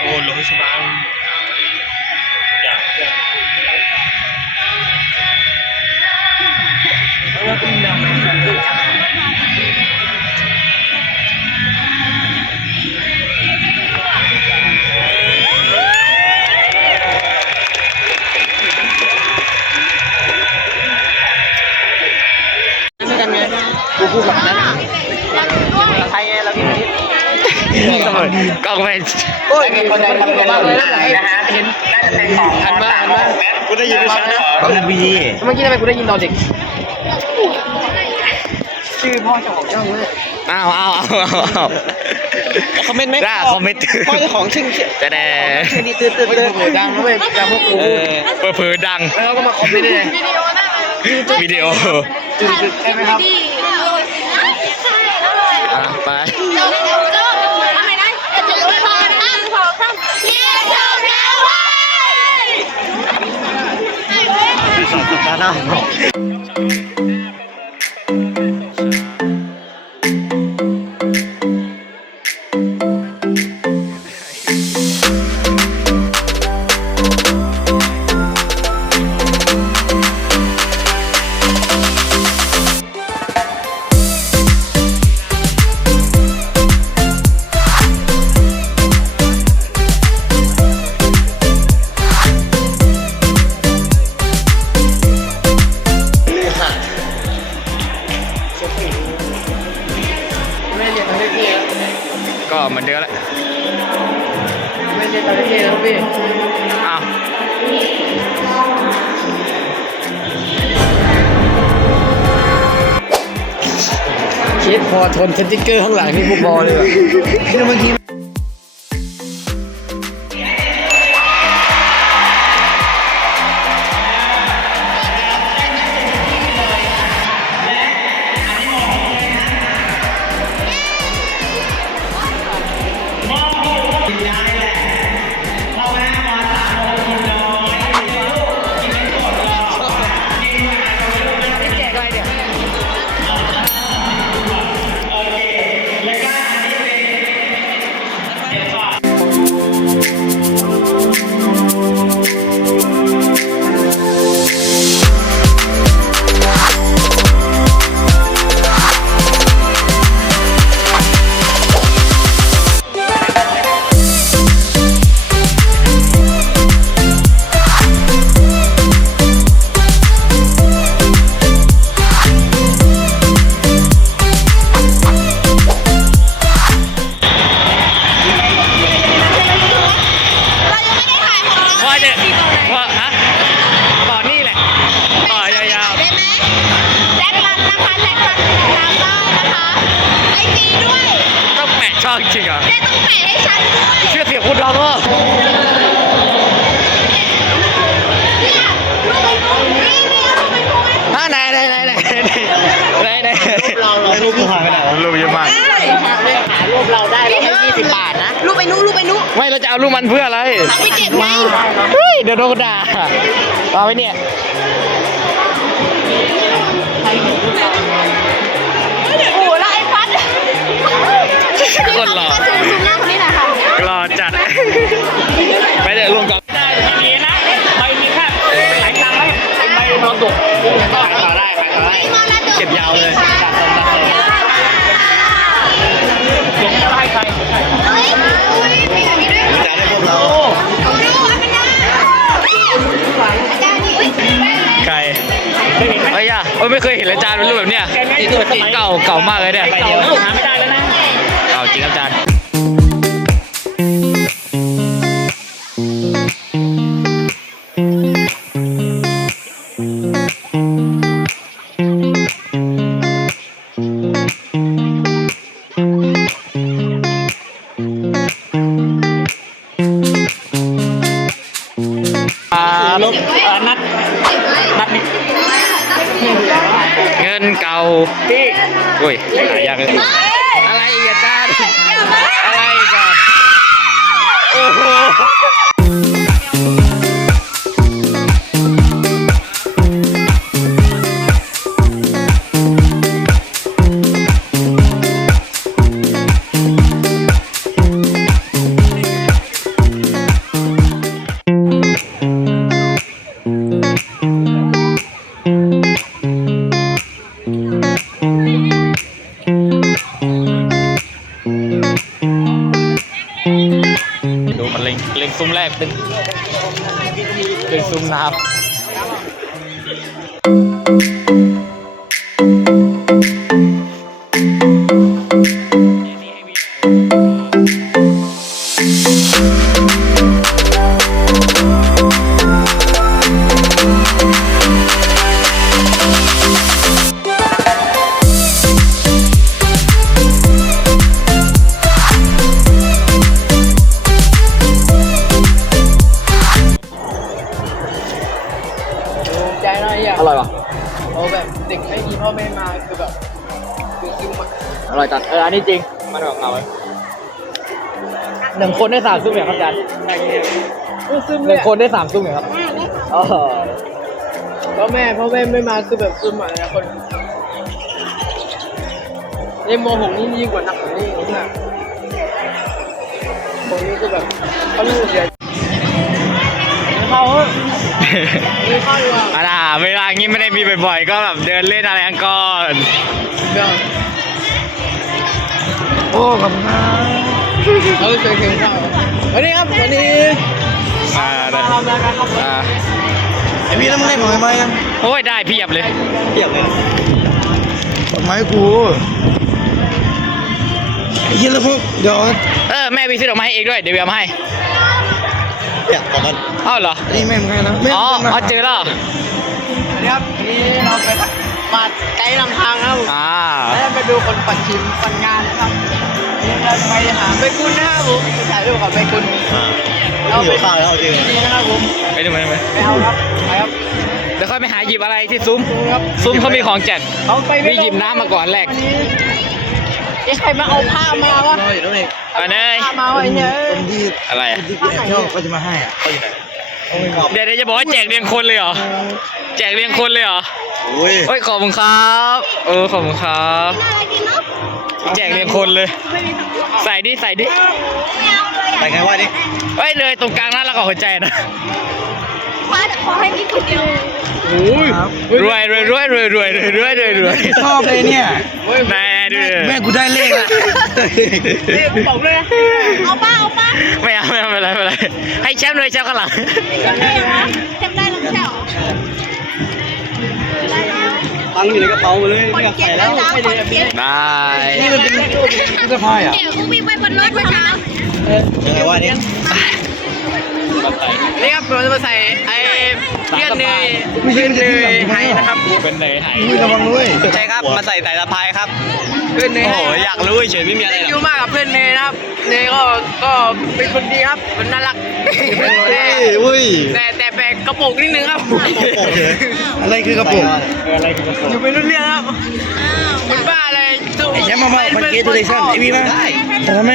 โอ้โลส มีคนใดทำกันบ้างเลยนะฮะเห็นน่าจะเป็นของหันมาหันมากูได้ยินไม่ชัดนะก็เป็นวีเมื่อกี้ทำไมกูได้ยินตอนเด็ก ชื่อพ่อเจ้าของช่องเลยอ้าวอ้าวอ้าวอ้าวคอมเมนต์ไหมได้คอมเมนต์พ่อเจ้าของชื่อแต่แต่ชื่อนี้ตื่นตื่นตื่นดังนะเว้ยดังพวกกูเออเปิดเผยดังแล้วเขาก็มาคอมเมนต์ได้เลยวิดีโอตื่นตื่นใช่ไหมครับ อะไป ตา ทนสติ๊กเกอร์ข้างหลังนี่พวกบอเลยแบบคือบางที ปกูหายไปไหนวะรูปเยอะมากหารูปเราได้เราให้ยี่สิบบาทนะ รูปไปนู้รูปไปนู้ไม่เราจะเอารูปมันเพื่ออะไรไปเก็บไงเฮ้ยเดี๋ยวโดนด่าเอาไว้เนี่ยโอ้โหแล้วไอ้ฟัดคนหล่อมาซูมซูมหน้าคนนี้หน่อยค่ะหล่อจัดไปเดี๋ยวรวมกับ ขายต่อได้ขายต่อได้มอลาโดเก็บยาวเลยค่ะตัดตรงตัดตรงเฮ้ยอุ้ยมีอย่างนี้ด้วยรู้จักได้พวกเราเอาดูว่ามันได้อาจารย์อุ้ยไก่เอ้ยอะเอ้ยไม่เคยเห็นเลยจานเป็นรูปแบบเนี้ยเก่าเก่ามากเลยเนี่ยเก่าแล้วหาไม่ได้แล้วนะเก่าจริงครับจารับ สามซุ้มอย่างครับอาจารย์คือซึมหเลนึ่ยงคนได้สามซุ้มอย่างครับอ๋อพ่อแม่พ่อแม่ไม่มาคือแบบซึมอะนะคนนี่โมหกนี่ยิ่งกว่าหนักกว่านี้อีกนะคนนี้คือแบบเขารู้สึกเสียเขาเออไม่เข้าดีกว่าอาล่ะเวลางี้ไม่ได้มีบ่อยๆ ก็แบบเดินเล่นอะไรกันก่อนเดี๋ยวโอ้ขอบคุณครับเราเจอเพียงข้าว วันนี้ครับวันนี้อ่าได้มาทำรายการครับอ่าไอพี่แล้วมึงได้ของไอ้ไม้ยังโอ้ยได้เพียบเลยเทียบเลยไม้กูไอ้เหี้ยแล้วพวกเดี๋ยวเออแม่วีซื้อดอกไม้ให้เองด้วยเดี๋ยวเอามาให้เนี่ยต่อกันเอ้าเหรออันนี้แม่มึงให้นะแม่อ๋อมึงอ๋อมาเจอแล้วเหรอวันนี้ครับวันนี้เราไปมาไกด์นำทางครับอ่าแล้วไปดูคนปัดชิมปัดงานนะครับวันนี้เราจะ ไปหาใบกุลนะครับผมไปถ่ายรูปกับใบกุลอ่าหิวข้าวแล้วจริงนี่นะครับผมไปดูไหมไปไปเอาครับไปครับเดี๋ยวค่อยไปหาหยิบอะไรที่ซุ้มดูครับซุ้มเขามีของแจกเขาไปมีหยิบน้ำมาก่อนแรกวันนี้ไอ้ใครมาเอาผ้ามาวะรออยู่แล้วเองอันนี้ผ้ามาวะไอ้เนี่ยคนที่อะไรอะที่กูแอบชอบเขาจะมาให้อะเขาอยู่ไหนโอ้ยบอกเดี๋ยวเดี๋ยวจะบอกว่าแจกเรียงคนเลยเหรอ แจกเรียงคนเลยเหรอโอ้ยโอ้ยขอบคุณครับ เออขอบคุณครับ แจกเรียงคนเลย ใส่ดิใส่ดิไม่เอาเลยอะไปไงวะดิเฮ้ยเลยตรงกลางนั้นแล้วก็หัวใจนะป้าขอให้กินคนเดียวโอ้ยรวยรวยรวยรวยรวยรวยรวยรวยรวยชอบเลยเนี่ยนายดูแม่กูได้เลขละนี่ผมเลยนะเอาป้าเอาป้าไม่เอาไม่เอาไม่เป็นไรไม่เป็นไรให้แชมป์เลยแชมป์ข้างหลังจำได้ไหมจำได้แล้วเจ้าได้แล้ว ตังค์อยู่ในกระเป๋าหมดเลยคนไม่อยากเก็ใส่บแล้แล้ววจ้าคนเก็บได้นี่มันเป็นเสื้อผ้าอะเดี๋ยวกูวิ่งไปบนรถเมื่อเช้ายังไงวะนี่นี่ครับเราจะมาใส่ไอ้เลียนเนยเลียนเนยไทยนะครับเป็นเนยไทยอุ้ยระวังด้วยใช่ครับมาใส่สายสะพายครับเพื่อนเนยโอ้ให้โหอยากรู้เฉยไม่มีอะไรหรยูอกมากกับเพื่อนเนยนะครับเนยก็ก็เป็นคนดีครับคนน่ารักเฮ้ยอุ้ยแต่แต่แปลกกระโปรงนิดนึงครับ อะไรคือกระปุกอะไรคือกระโปรงอยู่ไม่รู้เรื่องครับมันบ้าอะไรสู้ไอ้แชมป์มาบ้าปันเกตเลชั่นไอ้พี่มาแต่ทำไม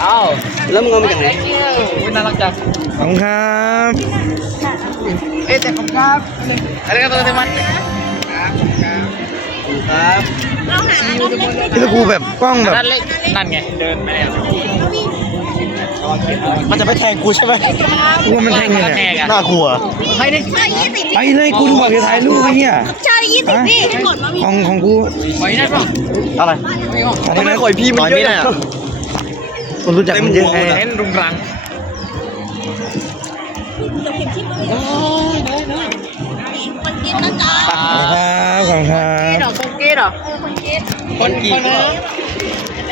เอ้าแล้วมึงเอามาจากไหนอุ้ยน่ารักจังขอบคุณครับเอ๊ะแต่ผมครับอะไรกันตัวเต็มมันครับเราหาเราเล่นพี่ตะกูแบบกล้องแบบนั่นเล็กนั่นไงเดินไปแล้ว มันจะไปแทงกูใช่ไหมกูว่ามันแทงเนี่ยแทงอะ น่ากลัวใครนี่ใช่ยี่สิบไปเลยกูดูบอกจะถ่ายรูปไอ้เนี่ยใช่ยี่สิบพี่ให้กดมาพี่ของของกูหอยนั่นป่ะอะไรทำไมข่อยพี่มันเยอะคนรู้จักมันเยอะไงเห็นรุงรังคนกินนะจ๊ะครับขอบคุณครัเกบดเหรอคนเกดเหรอคนกินคนกี่คน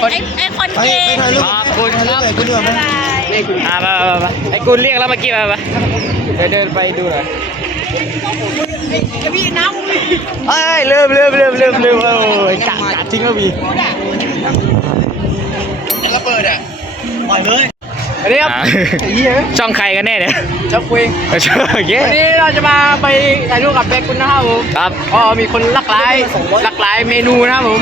ไอ้ไอ้คนไปเกไปย์ถ่ายรูปขอบคุณถ่ายครูปรับไปกูดีกว่าไหมนี่คุณอ่าไปไปไปไอ้กูเรียกแล้วเมื่อกี้ไปไปเดี๋ยวเดินไปดูหน่อยไอ้พี่น้ำเอ้ยเริ่มเริ่มเริ่มเริ่มเริ่มโอ้ยกัดกัดทิ้งแล้วบีระเบิดอะปล่อยเลย อันนี้ครับไอ้เหี้ยช่องใครกันแน่เนี่ยเจ้าคุยช่องเย้วันนี้เราจะมาไปถ่ายรูปกับแบกคุณนะครับผมครับ ก็มีคนหลากหลายหลากหลายเมนูนะครับผม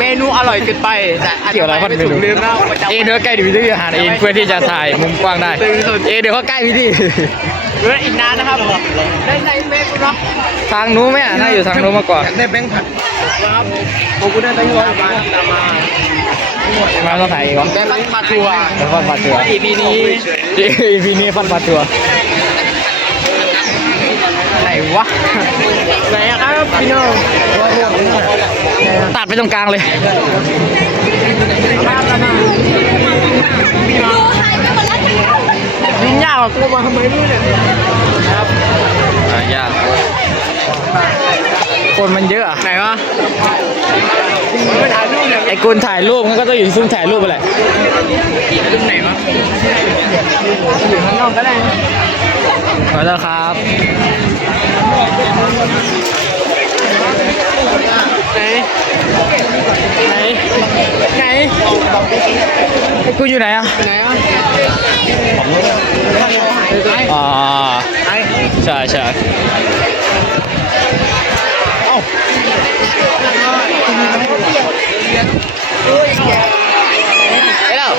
เมนูอร่อยเกินไปแต่อาจเกี่ยวอะไรจะพันไม่ไม่ถูรู้กลืมนะครับประจำเอเดินใกล้ดิวิธีอาหารเองเพื่อที่จะถ่ายมุมกว้างได้ตึงสุดเอเดี๋ยวเขาใกล้พี่ดิเหลืออีกนานนะครับได้ใส่เบคคุณเนาะทางนู้นไหมอะน่าอยู่ทางนู้นมาก่อนอยากได้แบงค์ผัดครับผมกูได้แบงค์ร้อยบาทตามมา มาต้องถ่ายอีกวะได้ฟันปลาทัวแล้วฟันปลาตัวอีพีนี้อีพีนี้ฟันปลาตัวไหนวะไหนอะครับพี่โน่ตัดไปตรงกลางเลยมามามาดูใครเป็นคนรักกันยิงยมาทำไมด้วยเนี่ยหายาก คนมันเยอะอะไหนวะไม่ถ่ายรูปเนี่ยไอ้กุลถ่ายรูปมันก็ต้องอยู่ซุ้มถ่ายรูปไปแหละรูปไหนวะอยู่ข้างนอกก็ได้นะขอโทษครับไหนไหนไหนไอ้กุลอยู่ไหนอะไหนอะอ๋อใช่ใช่ เอ้ยแล้ว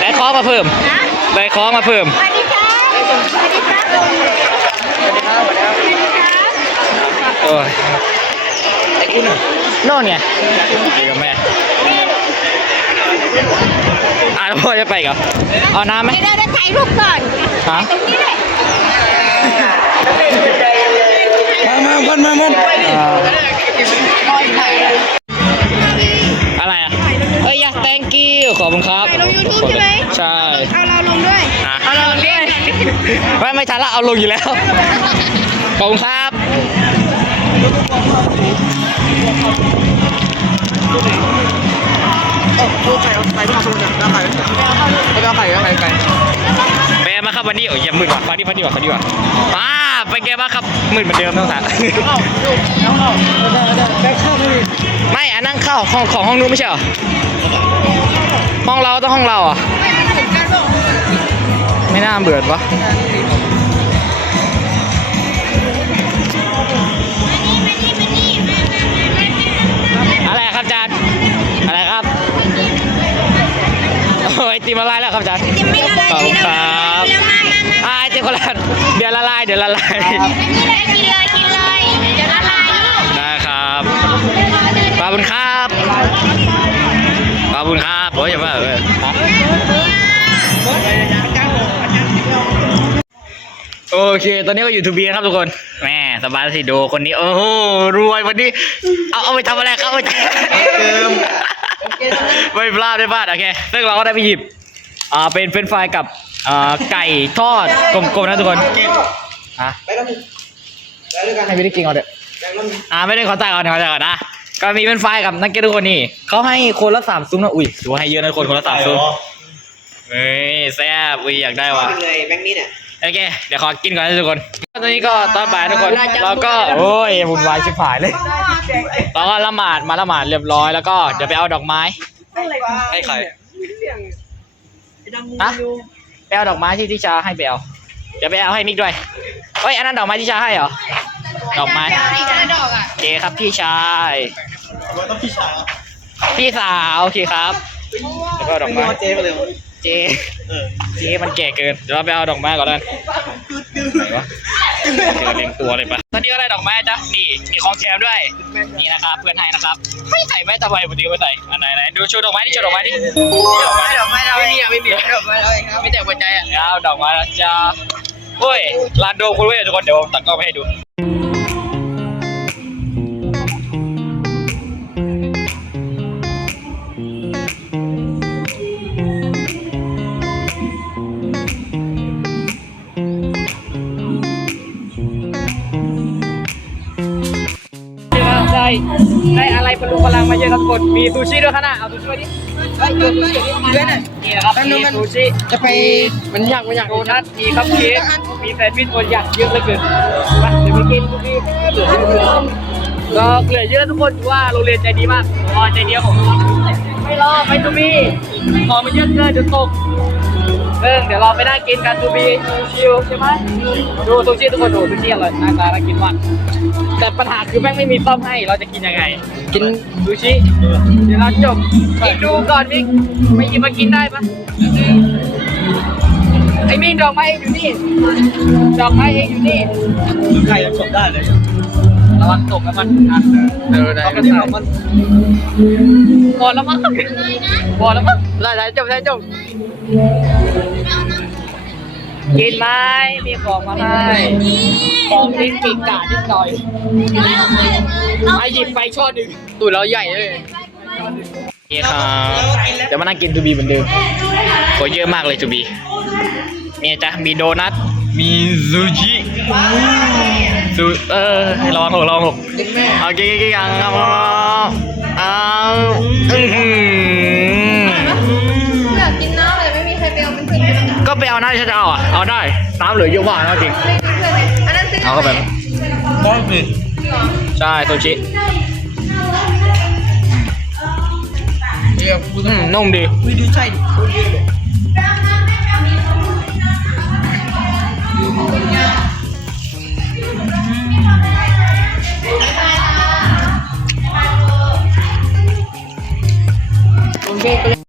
ได้คล้องมาเพิ่มนะได้คล้องมาเพิ่มสวัสดีครับสวัสดีครับสวัสดีครับสวัสดีครับโอ้ยไอ้กุลโน่นไงไปกับแม่อะแล้วพ่อจะไปกับเอาน้ำไหมเดี๋ยวเราถ่ายรูปก่อนฮะตรงนี้เลย ไม่ไม่ทันละเอาลงอยู่แล้ว ขอบคุณครับรูปไข่เอาไข่มาชมกันแล้วไข่แล้วไข่แล้วไข่ไข่เป็นไงบ้าครับวันนี้โอ้ยอย่ามืดว่ะฟังดีฟังดีกว่าฟังดีกว่าอ่าเป็นไงบ้าครับมืดเหมือนเดิมต้องถามได้เข้าไม่มีไม่อันนั่งเข้าห้องของห้องนู้นไม่ใช่เหรอห้องเราต้องห้องเราอะไม่น่า เบื่อวะอะไรครับอาจารย์อะไรครับโอ้ยตีมาลายแล้วครับอาจารย์ยังไม่ละลายขอบคุณครับเดี๋ยวมามามาอ่าเจ๊คนละเดี๋ยวละลายเดี๋ยวละลายกินเลยกินเลยกินเลยเดี๋ยวละลายลูกได้ครับขอบคุณครับขอบคุณครับโอ้ยอย่าว่าเลย โอเค ตอนนี้ก็อยู่ทูบีครับทุกคนแม่สบายสิดูคนนี้ โอ้โหรวยวันนี้ เอาเอาไปทำอะไรครับเอาไปไม่พลาดไม่พลาดโอเคซึ่งเราก็ได้ไปหยิบ อ่าเป็นเฟรนช์ฟรายกับอ่าไก่ทอดกลมๆนะทุกคนอะไปแล้วมึงไปด้วยกันให้ไม่ได้กินเอาเด้อแบ่งแล้วมึงอ่าไม่ได้ขอจ่ายก่อนขอจ่ายก่อนนะก็มีเป็นไฟล์กับนักเก็ตทุกคนนี่เขาให้คนละสามซุ้มนะอุ้ยถือว่าให้เยอะนะคนคนละสามซุ้มเฮ้ยแซ่บอุ้ยอยากได้ว่ะเป็นเลยแบงค์นี้เนี่ย โอเค เดี๋ยวขอกินก่อนนะทุกคน ตอนนี้ก็ตอนบ่ายทุกคน เราก็ โอ้ยวุ่นวายชิบหายเลย เราก็ละหมาดมาละหมาดเรียบร้อย แล้วก็เดี๋ยวไปเอาดอกไม้ ให้ใครฮะไปเอาดอกไม้ที่ที่ชาให้ไปเอาเดี๋ยวไปเอาให้มิกด้วยเฮ้ย อันนั้นดอกไม้ที่ชาให้เหรอ ดอกไม้อีกดอกอะโอเคครับพี่ชาย พี่สาว โอเคครับ แล้วก็ดอกไม้เจ๊ไป เลยเจเจมันแก่เกิน เดี๋ยวเราไปเอาดอกไม้ก่อนเลยไหนวะเจอเล็งตัวเลยปะตอนนี้ก็ได้ดอกไม้จ้ะนี่มีของแถมด้วย นี่นะครับ เพื่อนให้นะครับไม่ใส่ไหมทำไมปกติก็ไม่ใส่อันไหนไหนดูโชว์ดอกไม้ดิโชว์ดอกไม้ดิดอกไม้ดอกไม้เราไม่มีอะไม่มีดอกไม้เราเองครับไม่แต่หัวใจอะเอาดอกไม้แล้วจ้าโอ้ยลานโดมคุณเว้ยทุกคนเดี๋ยวตัดกล้องไปให้ดู ได้ได้อะไรบรรลุพลังมาเยอะครับทุกคนมีซูชิด้วยขนาดเอาซูชิมาดิเฮ้ยเพื่อนเพื่อนอะนี่นะครับมีซูชิจะไปมันอยากมันอยากโดนัทมีคัพเค้กมีแซนด์วิชตัวอย่างเยอะเหลือเกินไปเดี๋ยวไปกินซูชิเหลือเยอะเลยก็เหลือเยอะทุกคนถือว่าโรงเรียนใจดีมากพอใจเดียวผมไม่รอไปทูบีของมันเยอะเกินจนตก เออเดี๋ยวเราไปนั่งกินกันทูบีชิวๆใช่ไหมดูซูชิทุกคนดูซูชิอร่อยหน้าตาน่ากินมากแต่ปัญหาคือแม่งไม่มีซ่อมให้เราจะกินยังไง กินซูชิเดี๋ยวเราจบมิกดูก่อนมิกไม่หยิบมากินได้ปะไอ้มิกดอกไม้เองอยู่นี่ดอกไม้เองอยู่นี่ใครจะจบได้เลย ระวังตกแล้วมันอะเออได้เอากระต่ายมันพอแล้วมั้งพอแล้วมั้งได้ได้จบได้จบกินไหมมีของมาให้ของนิดปีกกานิดหน่อยไอหยิบไปช่อหนึ่งตูดเราใหญ่เลย นี่ครับเดี๋ยวมานั่งกินทูบีเหมือนเดิมโหเยอะมากเลยทูบีนี่จ้ะมีโดนัท มีซูชิซูเออให้ลองหกลองหกเอากิ๊กกิ๊กยังเอาเอาอื้อหืออยากกินน้ำเลยไม่มีใครไปเอาเป็นเพื่อนไม่มีก็ไปเอาหน้าที่ฉันจะเอาอะ เอาได้ น้ำเหลือเยอะมากนะจริงเพื่อนเลยอันนั้นซื้อเอาเข้าไปก็มีใช่ซูชิ เดี๋ยวกูอืมนุ่มดีไม่ดูใช่ดิโคตรเยอะเล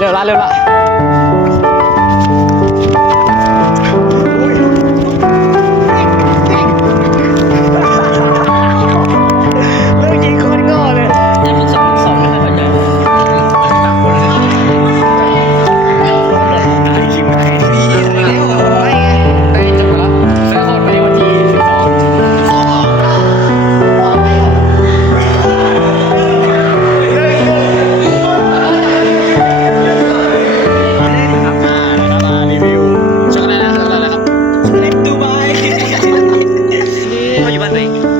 ว้าว้าเเขาอ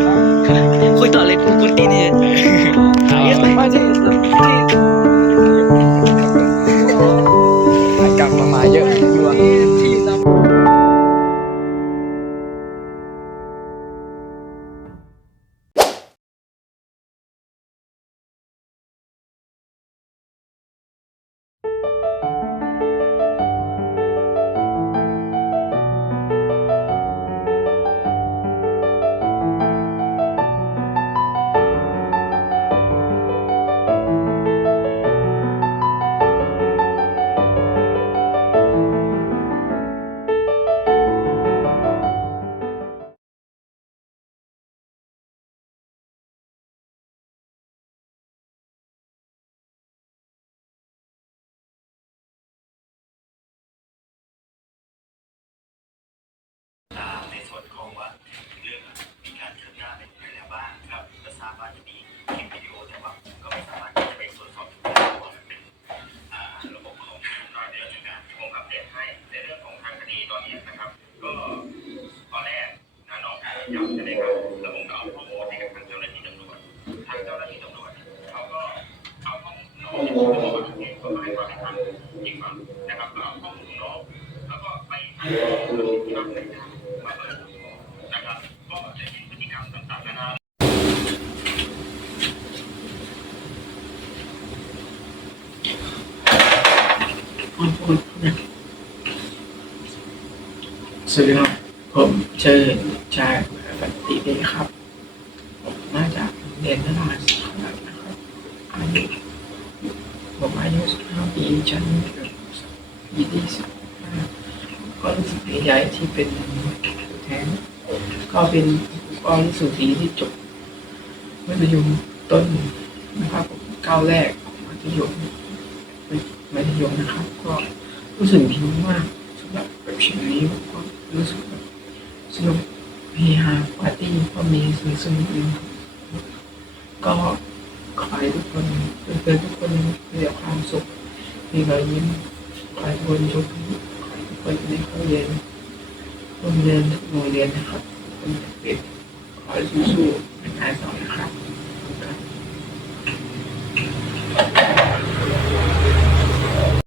ก็เป็นกองสูสีที่จบมัธยมต้นนะครับก้าวแรกของมัธยมมัธยมนะครับ ก็รู้สึกดีมากสำหรับแบบชีวิตนี้ก็รู้สึกแบบสนุกเฮฮาปาร์ตี้ก็มีสนุกสนุกก็ขอให้ทุกคนเพื่อนทุกคนมีความสุขมีรอยยิ้มขอยทุกคนโชคดีขอใทุกคนในข้อเรียนโรงเรียนทุกหน่วยเรียนนะครับ ติดขอให้สู้ๆเป็นการสอนนะครับ